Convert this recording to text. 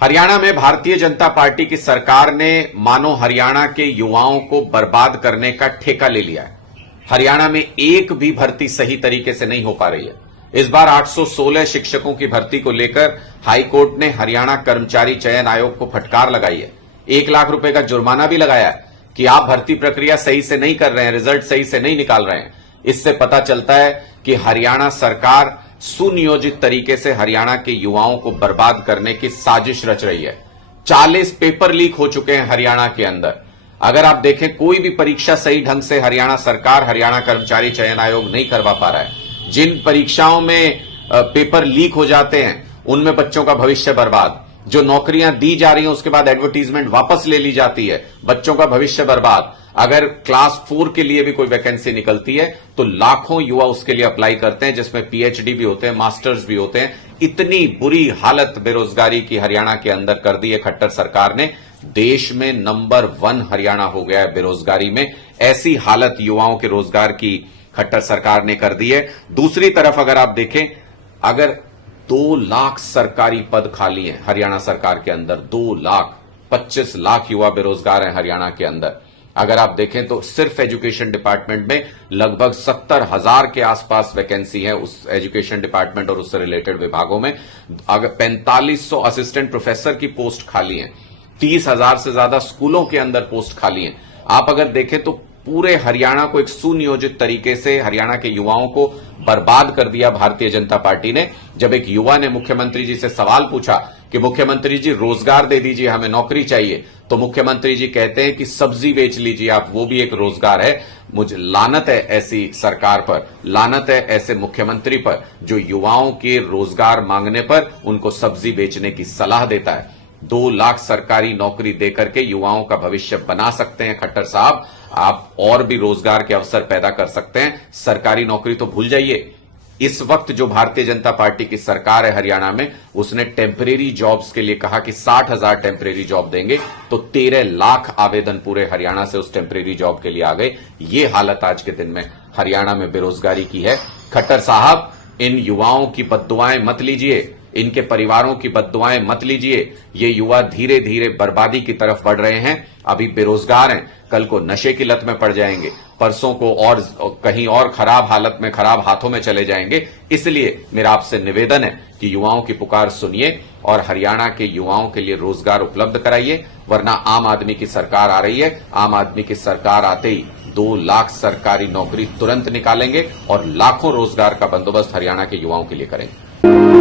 हरियाणा में भारतीय जनता पार्टी की सरकार ने मानो हरियाणा के युवाओं को बर्बाद करने का ठेका ले लिया है। हरियाणा में एक भी भर्ती सही तरीके से नहीं हो पा रही है। इस बार 816 शिक्षकों की भर्ती को लेकर हाईकोर्ट ने हरियाणा कर्मचारी चयन आयोग को फटकार लगाई है। 1 लाख रुपए का जुर्माना भी लगाया है कि आप भर्ती प्रक्रिया सही से नहीं कर रहे हैं, रिजल्ट सही से नहीं निकाल रहे हैं। इससे पता चलता है कि हरियाणा सरकार सुनियोजित तरीके से हरियाणा के युवाओं को बर्बाद करने की साजिश रच रही है। 40 पेपर लीक हो चुके हैं हरियाणा के अंदर। अगर आप देखें, कोई भी परीक्षा सही ढंग से हरियाणा सरकार, हरियाणा कर्मचारी चयन आयोग नहीं करवा पा रहा है। जिन परीक्षाओं में पेपर लीक हो जाते हैं उनमें बच्चों का भविष्य बर्बाद। जो नौकरियां दी जा रही हैं उसके बाद एडवर्टीजमेंट वापस ले ली जाती है, बच्चों का भविष्य बर्बाद। अगर क्लास 4 के लिए भी कोई वैकेंसी निकलती है तो लाखों युवा उसके लिए अप्लाई करते हैं, जिसमें पीएचडी भी होते हैं, मास्टर्स भी होते हैं। इतनी बुरी हालत बेरोजगारी की हरियाणा के अंदर कर दी है खट्टर सरकार ने। देश में नंबर 1 हरियाणा हो गया है बेरोजगारी में। ऐसी हालत युवाओं के रोजगार की खट्टर सरकार ने कर दी है। दूसरी तरफ अगर आप देखें, अगर 2 लाख सरकारी पद खाली हैं हरियाणा सरकार के अंदर, 2 लाख, 25 लाख युवा बेरोजगार हैं हरियाणा के अंदर। अगर आप देखें तो सिर्फ एजुकेशन डिपार्टमेंट में लगभग 70,000 के आसपास वैकेंसी है उस एजुकेशन डिपार्टमेंट और उससे रिलेटेड विभागों में। अगर 4500 असिस्टेंट प्रोफेसर की पोस्ट खाली है, 30,000 से ज्यादा स्कूलों के अंदर पोस्ट खाली है। आप अगर देखें तो पूरे हरियाणा को एक सुनियोजित तरीके से हरियाणा के युवाओं को बर्बाद कर दिया भारतीय जनता पार्टी ने। जब एक युवा ने मुख्यमंत्री जी से सवाल पूछा कि मुख्यमंत्री जी रोजगार दे दीजिए, हमें नौकरी चाहिए, तो मुख्यमंत्री जी कहते हैं कि सब्जी बेच लीजिए आप, वो भी एक रोजगार है। मुझे लानत है ऐसी सरकार पर, लानत है ऐसे मुख्यमंत्री पर जो युवाओं के रोजगार मांगने पर उनको सब्जी बेचने की सलाह देता है। 2 लाख सरकारी नौकरी देकर के युवाओं का भविष्य बना सकते हैं खट्टर साहब। आप और भी रोजगार के अवसर पैदा कर सकते हैं। सरकारी नौकरी तो भूल जाइए। इस वक्त जो भारतीय जनता पार्टी की सरकार है हरियाणा में, उसने टेम्परेरी जॉब्स के लिए कहा कि 60,000 टेम्परेरी जॉब देंगे, तो 13 लाख आवेदन पूरे हरियाणा से उस टेम्परेरी जॉब के लिए आ गए। ये हालत आज के दिन में हरियाणा में बेरोजगारी की है। खट्टर साहब, इन युवाओं की बद्दुआएं मत लीजिए, इनके परिवारों की बद्दुआएं मत लीजिए। ये युवा धीरे धीरे बर्बादी की तरफ बढ़ रहे हैं। अभी बेरोजगार हैं, कल को नशे की लत में पड़ जाएंगे, परसों को और कहीं और खराब हालत में, खराब हाथों में चले जाएंगे। इसलिए मेरा आपसे निवेदन है कि युवाओं की पुकार सुनिए और हरियाणा के युवाओं के लिए रोजगार उपलब्ध कराइए, वरना आम आदमी की सरकार आ रही है। आम आदमी की सरकार आते ही 2 लाख सरकारी नौकरी तुरंत निकालेंगे और लाखों रोजगार का बंदोबस्त हरियाणा के युवाओं के लिए करेंगे।